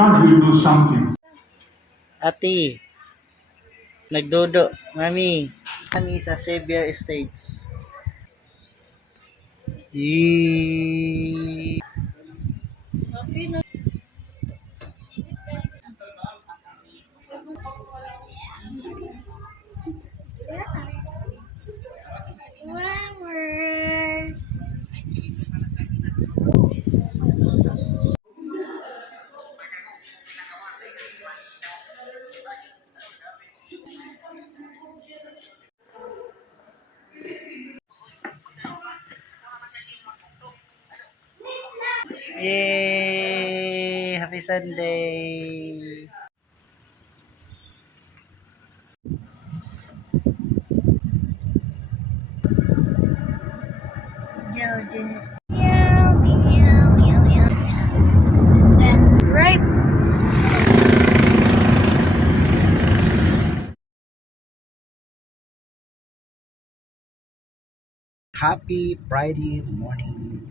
God will do something. Ati, nagdodo. Mami, kami sa Xavier Estates. Yee. Yay! Happy Sunday! Joe just meow, meow, meow, meow. And right. Happy Friday morning.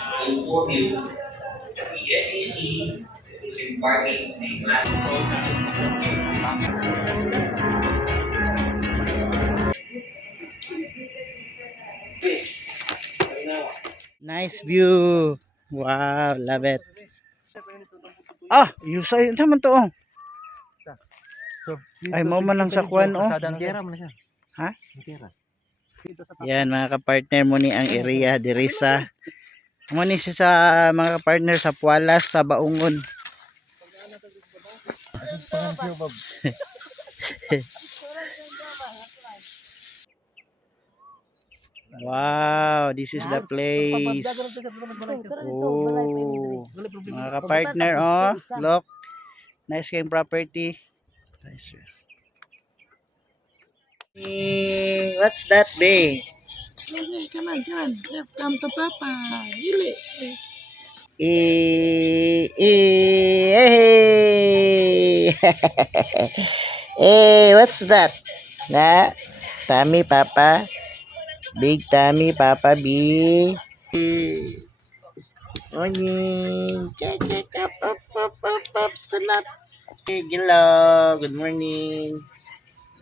I inform you that the SEC is embarking on a massive Nice view. Wow, love it. Ah, yung sa man to. Oh. Ay, mo man lang sa kwan oh. Ha? Yan mga kapartner mo ni ang area diri sa mo ni siya sa mga kapartner sa Pualas sa Baungon. Wow, this is the place. Oh, mga kapartner oh, look. Nice kayong property. Nice. What's that, babe? Come on. Come to Papa. Really? Hey. Hey, what's that? Na, tummy, Papa. Big tummy, Papa B. Morning. Check up. Stand up. Hey, hello. Good morning.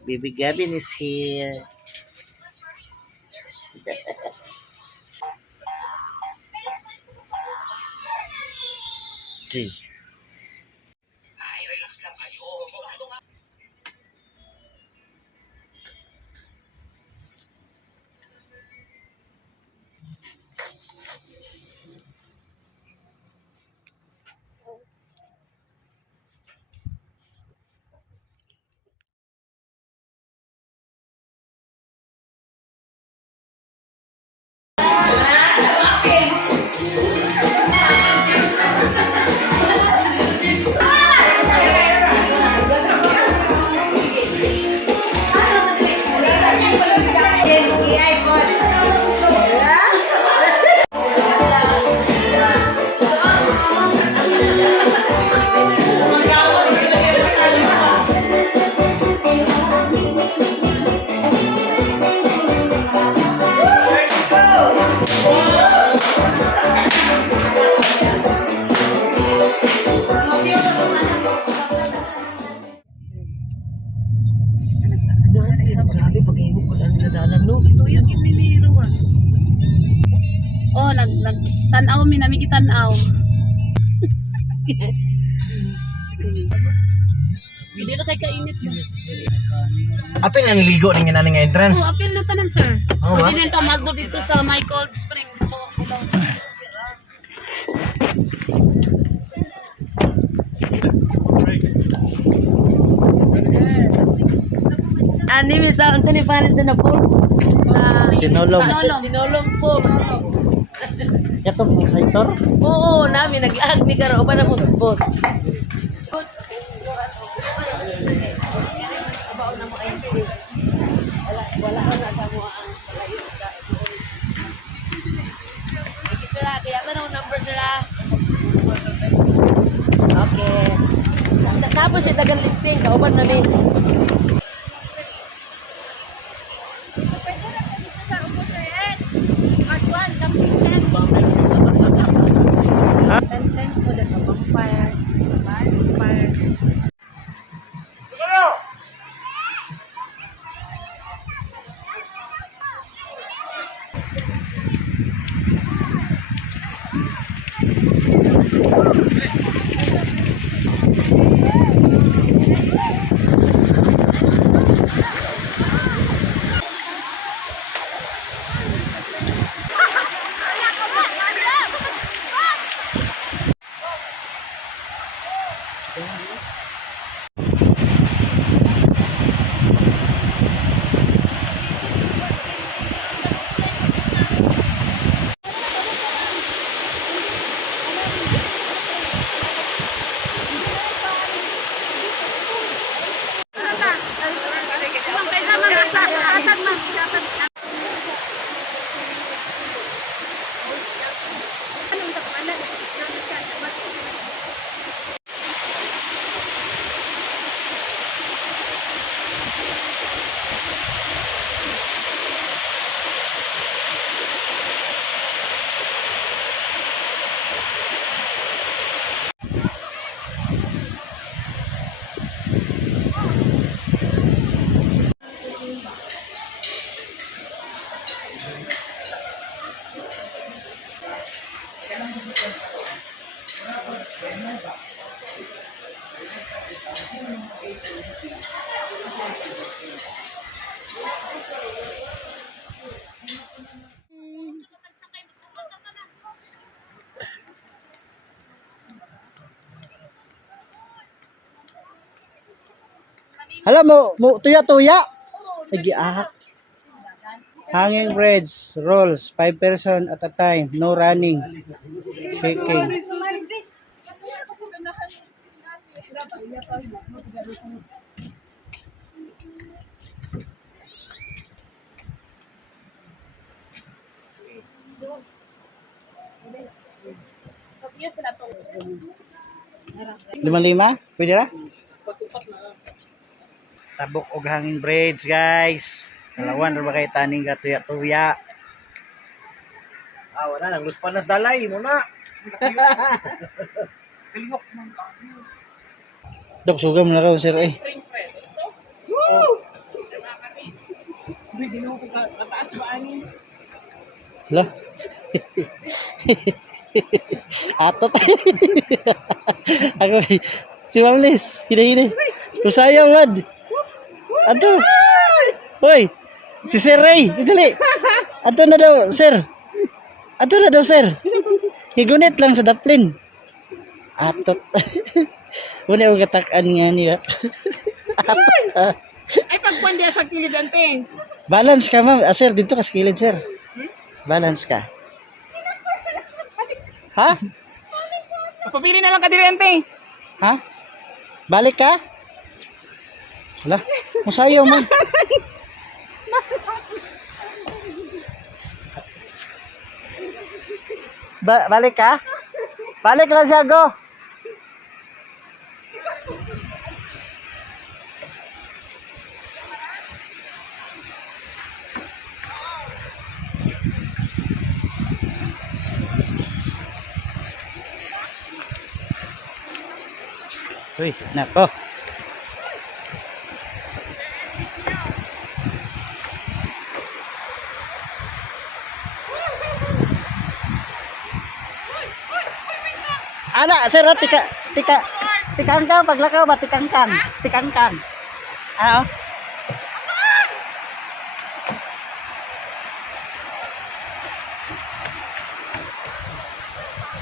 Baby Gavin is here. See. Grabe pag ibo ko lang sa dalan no. Ito yung giniliro ah. Oh, tanaw mi nami kitanaw. Hindi na kay kainit yun. Apil na niligo ng nga entrance. Oh, apil na tanan sir. Oh, Oh, hindi na magdo dito sa My Cold Spring. Ani mi sa unsa ni panin sa na falls. Sinolong. Sinolong Falls. Katong po sa itor. Oo, namin nag-agni karo pa na mo boss. Wala na sa mo ang palayo ka. Sige sir, kaya tanong number sir. Okay. Tapos yung dagang listing, kauban na ni. Hala mo tuya-tuya. Lagi ahak. Hanging bridge, rolls, 5 person at a time, no running, shaking. Lima-lima? Pwede ra? Tabok og hanging bridge, guys. Kalawan ra ba kay taning gatuya-tuya? Wala nang luspan nas dalay mo na. Dok sugam na ka sir eh. Lah. Atot. Ako si Mamlis, hina-hina. Usaya man. Ato. Hoy. Si Sir Ray, dali. Ato na daw, sir. Ato na daw, sir. Higunit lang sa daplin. Atot. Wala ko katakan nga niya. Atot. Ay, pagpuan diya sa kilidante. Balance ka, ma'am. Sir, dito ka sa kilid, sir. Balance ka. Ha? Papili na lang ka dirente. Ha? Balik ka? Hala, masayaw man. Balik ka? Balik lang siya, go. Uy, nako. Ana, sir, tikangkang paglakaw ba tikangkang? Tikangkang. Ano?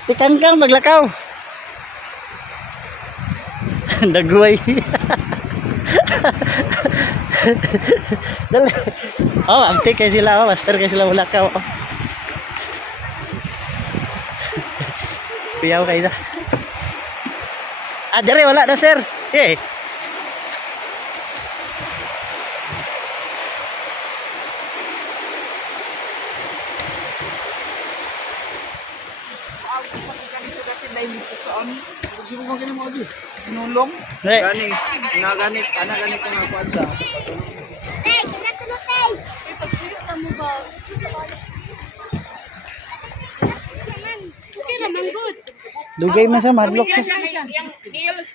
Tikangkang paglakaw. Dagway. Dali. Oh, antik kayo sila. Oh, master kayo sila mulakaw. Oh. Piyaw kayo sa. Ah, dere, wala na, sir. Eh. Nulong. Re. Gani, nagani, gani ko nga kuan sa. Tay, kinatulog tay. Kamu ba? Okay naman, good. Dugay man sa madlock sa. Yang heels.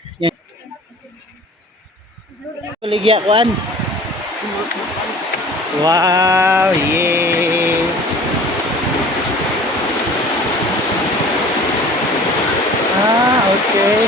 Kuligya kuan. Wow, yeah. Ah, okay.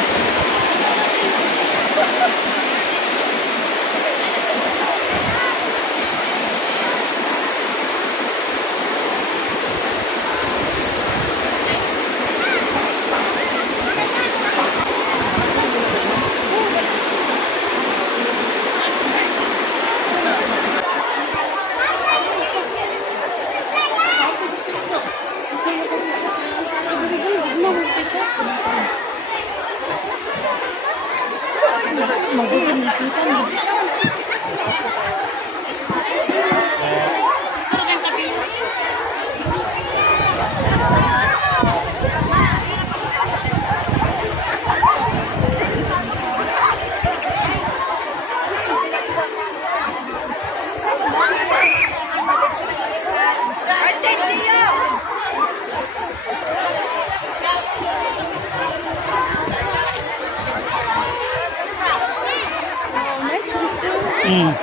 Mm.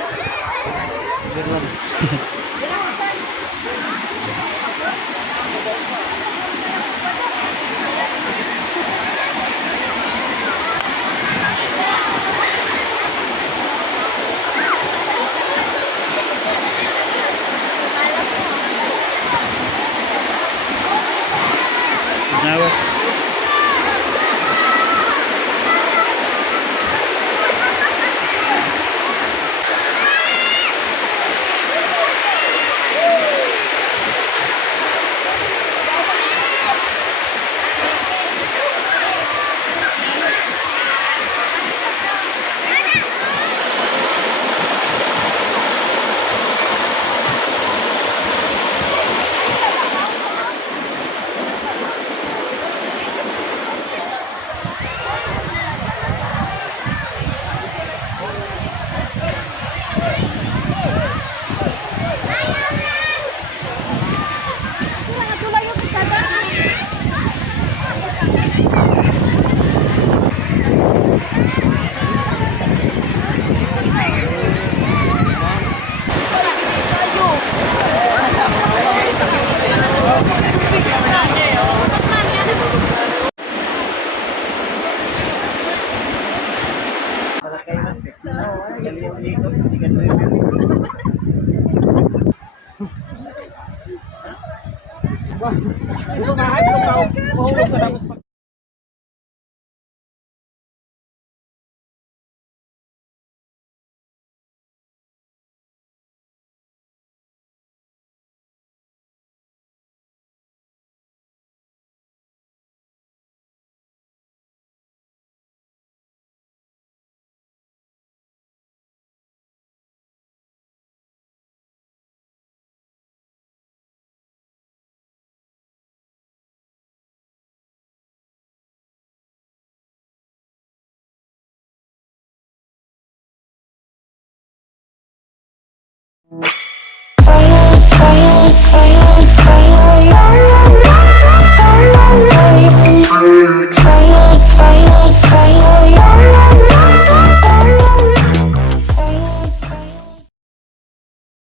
Now,